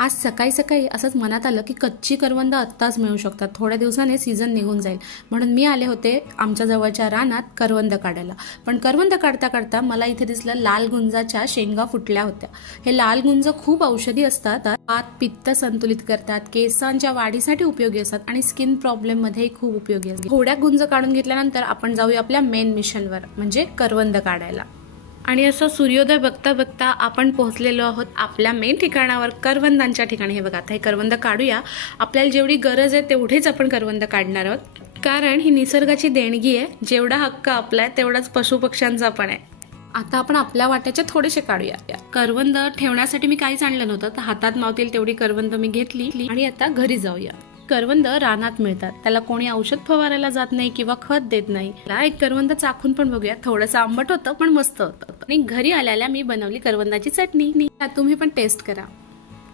आज सकाळी सकाळी असंच मनात आलं की कच्ची करवंद आत्ताच मिळू शकतात, थोड्या दिवसाने सीझन निघून जाईल, म्हणून मी आले होते आमच्या जवळच्या रानात करवंद काढायला. पण करवंद काढता काढता मला इथे दिसलं लाल गुंजाच्या शेंगा फुटल्या होत्या. हे लाल गुंज खूप औषधी असतात, वात पित्त संतुलित करतात, केसांच्या वाढीसाठी उपयोगी असतात आणि स्किन प्रॉब्लेममध्येही खूप उपयोगी असतात. थोड्या गुंज काढून घेतल्यानंतर आपण जाऊया आपल्या मेन मिशनवर, म्हणजे करवंद काढायला. आणि असं सूर्योदय बघता बघता आपण पोहोचलेलो आहोत आपल्या मेन ठिकाणावर, करवंदांच्या ठिकाणी. हे बघा, आता हे करवंद काढूया. आपल्याला जेवढी गरज आहे तेवढेच आपण करवंद काढणार आहोत, कारण ही निसर्गाची देणगी आहे. जेवढा हक्क आपला आहे तेवढाच पशुपक्ष्यांचा पण आहे. आता आपण आपल्या वाट्याचे थोडेसे काढूया. करवंद ठेवण्यासाठी मी काहीच आणलं नव्हतं, तर हातात मावतील तेवढी करवंद मी घेतली आणि आता घरी जाऊया. करवंद रानात मिळतात, त्याला कोणी औषध फवारायला जात नाही किंवा खत देत नाही. एक करवंद चाखून पण बघूया. थोडंसं आंबट होतं पण मस्त होतं. आणि घरी आल्याला मी बनवली करवंदाची चटणी. तुम्ही पण टेस्ट करा.